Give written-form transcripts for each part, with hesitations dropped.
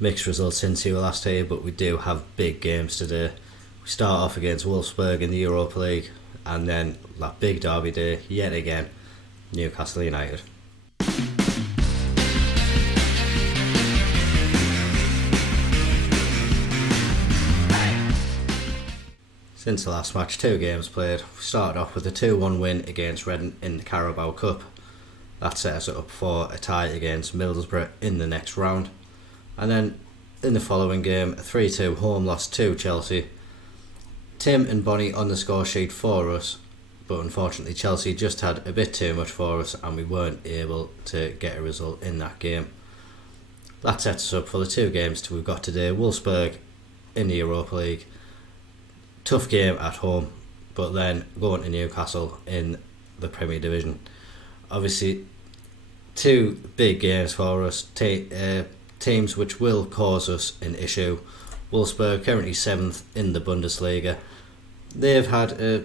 Mixed results since you were last here, but we do have big games today. We start off against Wolfsburg in the Europa League, and then that big derby day yet again, Newcastle United. Since the last match, 2 games played. We started off with a 2-1 win against Reading in the Carabao Cup. That set us up for a tie against Middlesbrough in the next round. And then in the following game, a 3-2 home loss to Chelsea. Tim and Bonnie on the score sheet for us, but unfortunately Chelsea just had a bit too much for us and we weren't able to get a result in that game. That sets us up for the 2 games we've got today. Wolfsburg in the Europa League. Tough game at home, but then going to Newcastle in the Premier Division. Obviously, 2 big games for us, teams which will cause us an issue. Wolfsburg currently 7th in the Bundesliga. They've had a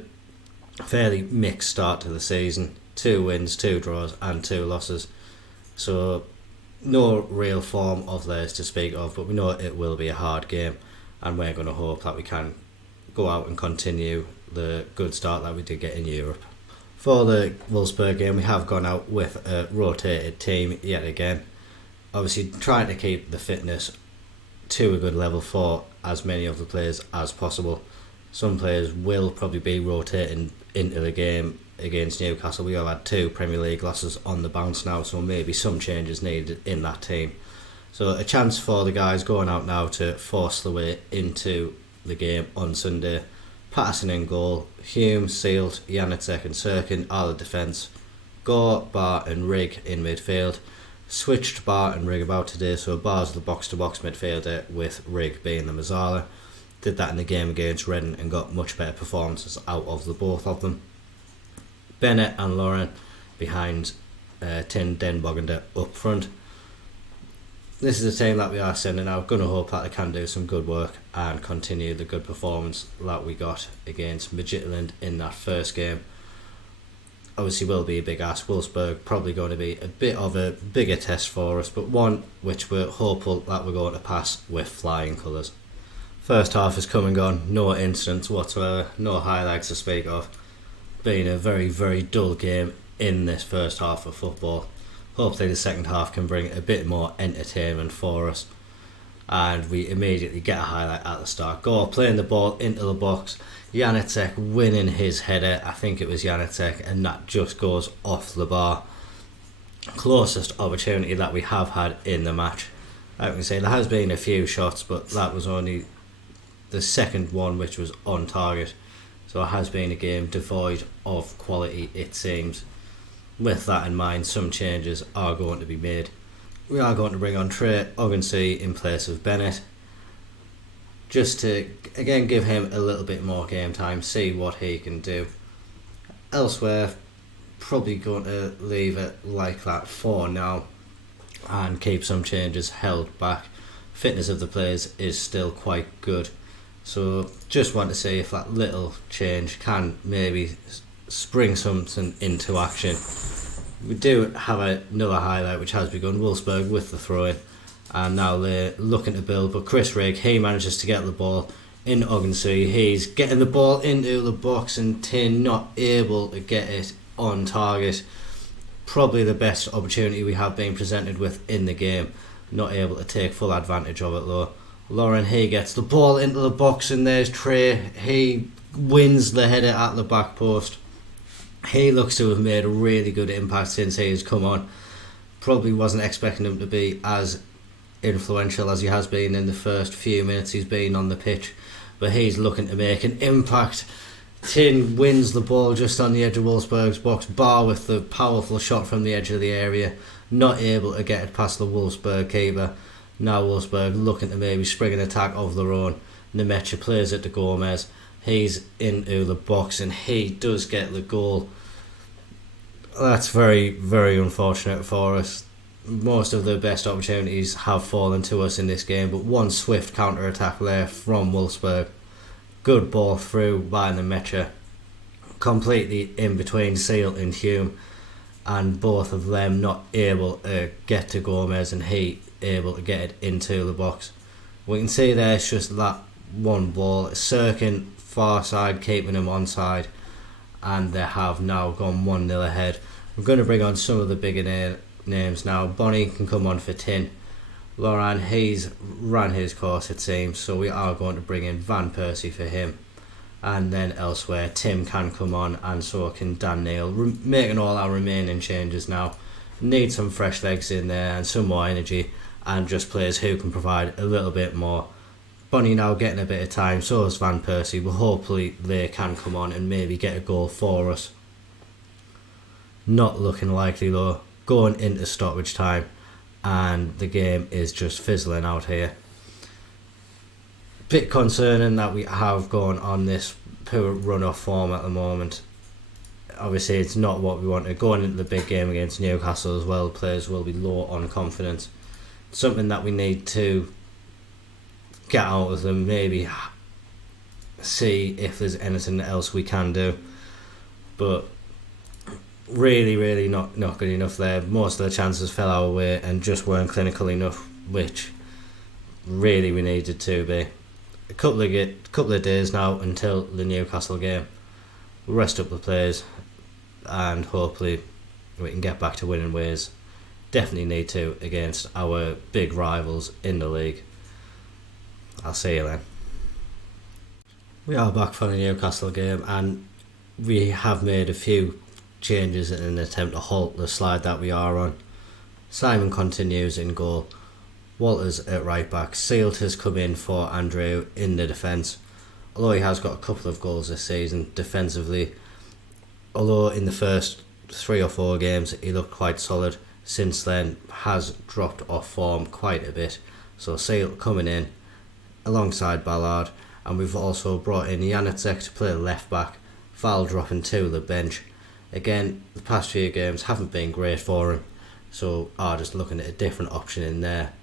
fairly mixed start to the season. 2 wins, 2 draws and 2 losses. So no real form of theirs to speak of, but we know it will be a hard game and we're going to hope that we can go out and continue the good start that we did get in Europe. For the Wolfsburg game, we have gone out with a rotated team yet again. Obviously trying to keep the fitness to a good level for as many of the players as possible. Some players will probably be rotating into the game against Newcastle. We have had 2 Premier League losses on the bounce now, so maybe some changes needed in that team. So a chance for the guys going out now to force the way into the game on Sunday. Patterson in goal, Hume, Sealt, Janacek and Sirkin are the defence. Gore, Barr and Rigg in midfield. Switched Barr and Rigg about today, so Barr's the box-to-box midfielder with Rigg being the Mazzala. Did that in the game against Reading and got much better performances out of the both of them. Bennett and Lauren behind Tin Denbogender up front. This is a team that we are sending out. Going to hope that they can do some good work and continue the good performance that we got against Midtjylland in that first game. Obviously will be a big ask. Wolfsburg probably going to be a bit of a bigger test for us, but one which we're hopeful that we're going to pass with flying colours. First half has come and gone, no incidents whatsoever, no highlights to speak of. Been a very, very dull game in this first half of football. Hopefully the second half can bring a bit more entertainment for us. And we immediately get a highlight at the start. Gore playing the ball into the box. Janacek winning his header. I think it was Janacek, and that just goes off the bar. Closest opportunity that we have had in the match. I can say there has been a few shots, but that was only the second one which was on target. So it has been a game devoid of quality, it seems. With that in mind, some changes are going to be made. We are going to bring on Trey Ogensee in place of Bennett, just to again give him a little bit more game time, see what he can do. Elsewhere, probably going to leave it like that for now and keep some changes held back. Fitness of the players is still quite good, so just want to see if that little change can maybe spring something into action. We do have another highlight which has begun. Wolfsburg with the throw-in, and now they're looking to build, but Chris Rigg, he manages to get the ball in Ogensee. He's getting the ball into the box and Tin not able to get it on target. Probably the best opportunity we have been presented with in the game, not able to take full advantage of it though. Lauren, he gets the ball into the box and there's Trey. He wins the header at the back post. He looks to have made a really good impact since he has come on. Probably wasn't expecting him to be as influential as he has been in the first few minutes he's been on the pitch, but he's looking to make an impact. Tin wins the ball just on the edge of Wolfsburg's box. Barr with the powerful shot from the edge of the area, not able to get it past the Wolfsburg keeper. Now Wolfsburg looking to maybe spring an attack of their own. Nemecha plays it to Gomez. He's into the box and he does get the goal. That's very, very unfortunate for us. Most of the best opportunities have fallen to us in this game, but one swift counter-attack there from Wolfsburg. Good ball through by Nemecha. Completely in between Sealt and Hume, and both of them not able to get to Gomez, and he able to get it into the box. We can see there's just that one ball circling far side, keeping him onside, and they have now gone 1-0 ahead. We're going to bring on some of the bigger names now. Bonnie can come on for Tyne. Laurent, he's ran his course it seems, so we are going to bring in Van Persie for him. And then elsewhere, Tim can come on, and so can Dan Neil, making all our remaining changes now. Need some fresh legs in there and some more energy, and just players who can provide a little bit more. Bonnie now getting a bit of time, so is Van Persie, but hopefully they can come on and maybe get a goal for us. Not looking likely though, going into stoppage time, and the game is just fizzling out here. Bit concerning that we have gone on this poor run-off form at the moment. Obviously it's not what we wanted. Going into the big game against Newcastle as well, players will be low on confidence. Something that we need to get out of them, maybe see if there's anything else we can do. But really not good enough there. Most of the chances fell our way and just weren't clinical enough, which really we needed to be. A couple of days now until the Newcastle game. We'll rest up the players and hopefully we can get back to winning ways. Definitely need to against our big rivals in the league. I'll see you then. We are back for the Newcastle game, and we have made a few changes in an attempt to halt the slide that we are on. Simon continues in goal. Walters at right back. Sealt has come in for Andrew in the defence. Although he has got a couple of goals this season defensively, although in the first 3 or 4 games he looked quite solid, since then has dropped off form quite a bit. So Sealt coming in alongside Ballard, and we've also brought in Janacek to play left back. Val dropping to the bench. Again, the past few games haven't been great for him, so are just looking at a different option in there.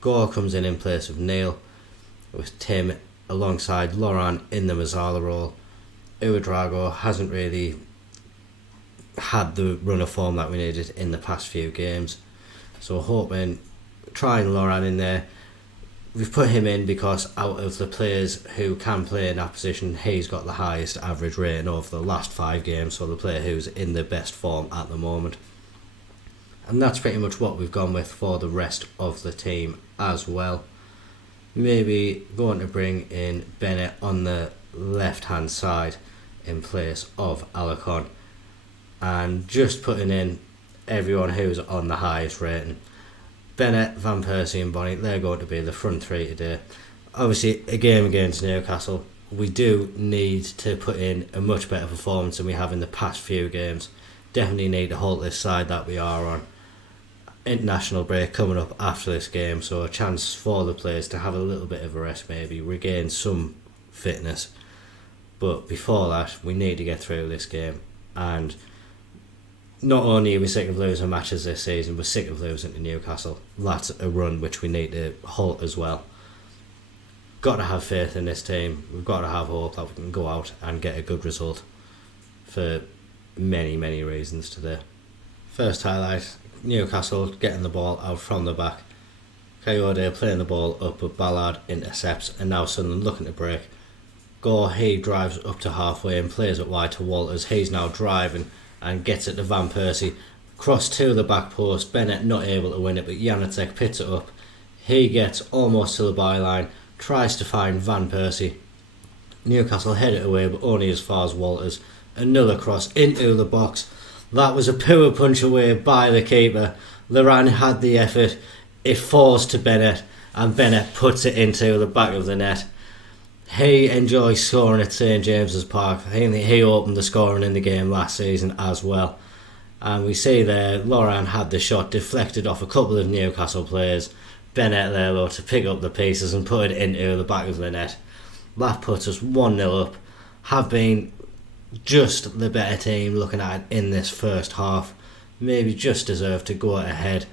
Gore comes in place of Neil, with Tim alongside Laurent in the Mazzala role. Ouedraogo hasn't really had the run of form that we needed in the past few games, so hoping, trying Laurent in there. We've put him in because out of the players who can play in that position, he's got the highest average rating over the last 5 games, so the player who's in the best form at the moment. And that's pretty much what we've gone with for the rest of the team as well. Maybe going to bring in Bennett on the left hand side in place of Alarcon, and just putting in everyone who's on the highest rating. Bennett, Van Persie and Bonnie, they're going to be the front 3 today. Obviously a game against Newcastle, we do need to put in a much better performance than we have in the past few games. Definitely need to halt this side that we are on. International break coming up after this game, so a chance for the players to have a little bit of a rest, maybe regain some fitness. But before that, we need to get through this game, and not only are we sick of losing matches this season, we're sick of losing to Newcastle. That's a run which we need to halt as well. Got to have faith in this team. We've got to have hope that we can go out and get a good result for many reasons today. First highlight, Newcastle getting the ball out from the back. Coyote playing the ball up, but Ballard intercepts, and now Sunderland looking to break. Gore, he drives up to halfway and plays it wide to Walters. He's now driving and gets it to Van Persie. Cross to the back post. Bennett not able to win it, but Janacek picks it up. He gets almost to the byline, tries to find Van Persie. Newcastle head it away, but only as far as Walters. Another cross into the box. That was a poor punch away by the keeper. Laurent had the effort. It falls to Bennett, and Bennett puts it into the back of the net. He enjoys scoring at St James's Park. He opened the scoring in the game last season as well. And we see there, Laurent had the shot deflected off a couple of Newcastle players. Bennett there though to pick up the pieces and put it into the back of the net. That puts us 1-0 up. Have been just the better team looking at it in this first half. Maybe just deserved to go ahead,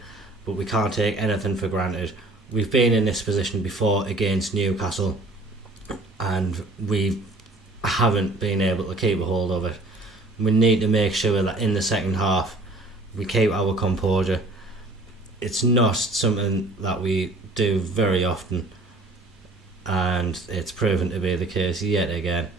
but we can't take anything for granted. We've been in this position before against Newcastle, and we haven't been able to keep a hold of it. We need to make sure that in the second half we keep our composure. it's not something that we do very often, and it's proven to be the case yet again.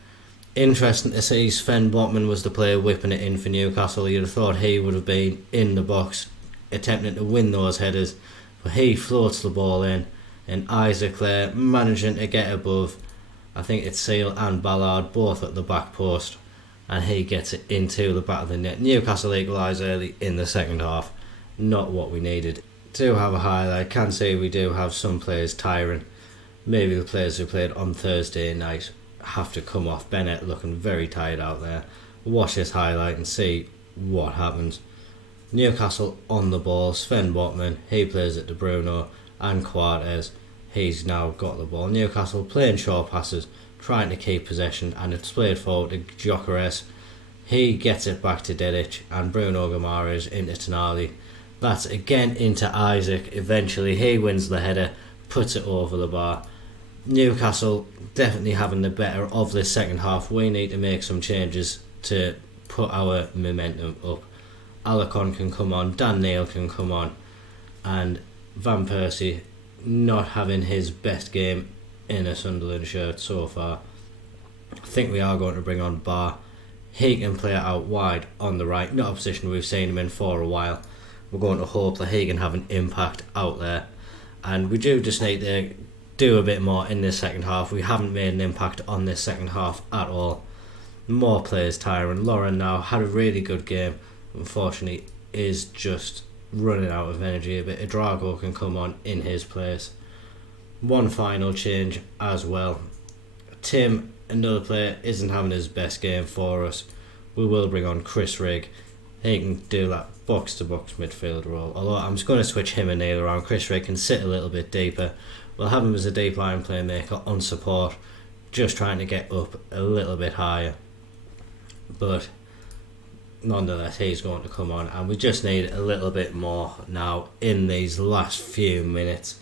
Interesting to see Sven Botman was the player whipping it in for Newcastle. You'd have thought he would have been in the box attempting to win those headers, but he floats the ball in, and Isaac there managing to get above, I think it's Seal and Ballard both at the back post, and he gets it into the back of the net. Newcastle equalise early in the second half, not what we needed. Do have a highlight, can say we do have some players tiring. Maybe the players who played on Thursday night have to come off. Bennett looking very tired out there. Watch this highlight and see what happens. Newcastle on the ball. Sven Botman, he plays it to Bruno and Quartes. He's now got the ball. Newcastle playing short passes, trying to keep possession, and it's played forward to Gyökeres. He gets it back to Dedic and Bruno Guimaraes into Tonali. That's again into Isaac. Eventually he wins the header, puts it over the bar. Newcastle definitely having the better of this second half. We need to make some changes to put our momentum up. Alarcon can come on, Dan Neil can come on, and Van Persie not having his best game in a Sunderland shirt so far. I think we are going to bring on Barr. He can play it out wide on the right, not a position we've seen him in for a while. We're going to hope that he can have an impact out there, and we do just need to do a bit more in this second half. We haven't made an impact on this second half at all. More players tiring. Lauren now had a really good game, unfortunately is just running out of energy a bit. Drago can come on in his place. One final change as well. Tim, another player, isn't having his best game for us. We will bring on Chris Rigg. He can do that box to box midfield role, although I'm just going to switch him and Neil around. Chris Rigg can sit a little bit deeper. We'll have him as a deep line playmaker on support, just trying to get up a little bit higher, but nonetheless he's going to come on, and we just need a little bit more now in these last few minutes.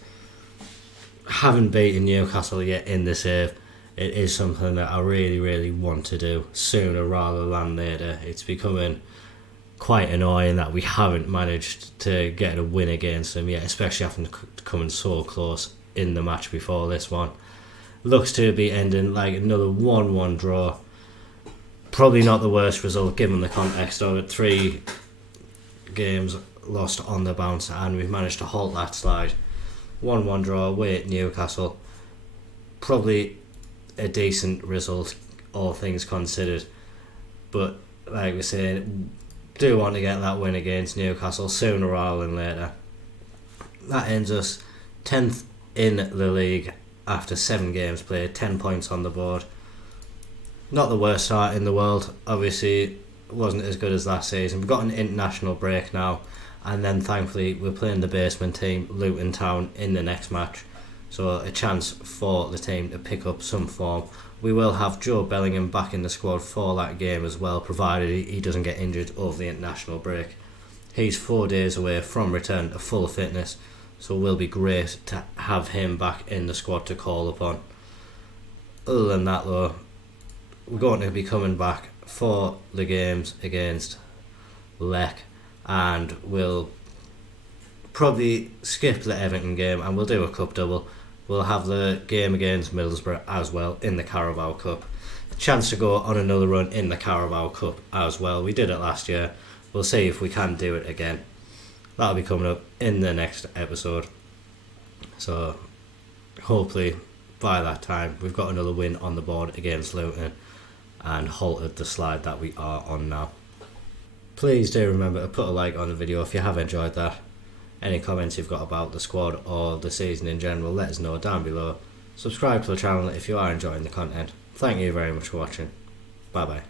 Haven't beaten Newcastle yet in the save. It is something that I really want to do sooner rather than later. It's becoming quite annoying that we haven't managed to get a win against them yet, especially after coming so close in the match before this one. Looks to be ending like another 1-1 draw. Probably not the worst result given the context of it. 3 games lost on the bounce, and we've managed to halt that slide. 1-1 draw away at Newcastle. Probably a decent result, all things considered. But like we're saying, do want to get that win against Newcastle sooner rather than later. That ends us 10th in the league after 7 games played, 10 points on the board. Not the worst start in the world. Obviously it wasn't as good as last season. We've got an international break now, and then thankfully we're playing the basement team, Luton Town, in the next match, so a chance for the team to pick up some form. We will have Joe Bellingham back in the squad for that game as well, provided he doesn't get injured over the international break. He's 4 days away from return to full fitness, so it will be great to have him back in the squad to call upon. Other than that though, we're going to be coming back for the games against Lech, and we'll probably skip the Everton game and we'll do a cup double. We'll have the game against Middlesbrough as well in the Carabao Cup. A chance to go on another run in the Carabao Cup as well. We did it last year. We'll see if we can do it again. That'll be coming up in the next episode. So hopefully by that time we've got another win on the board against Luton and halted the slide that we are on now. Please do remember to put a like on the video if you have enjoyed that. Any comments you've got about the squad or the season in general, let us know down below. Subscribe to the channel if you are enjoying the content. Thank you very much for watching. Bye bye.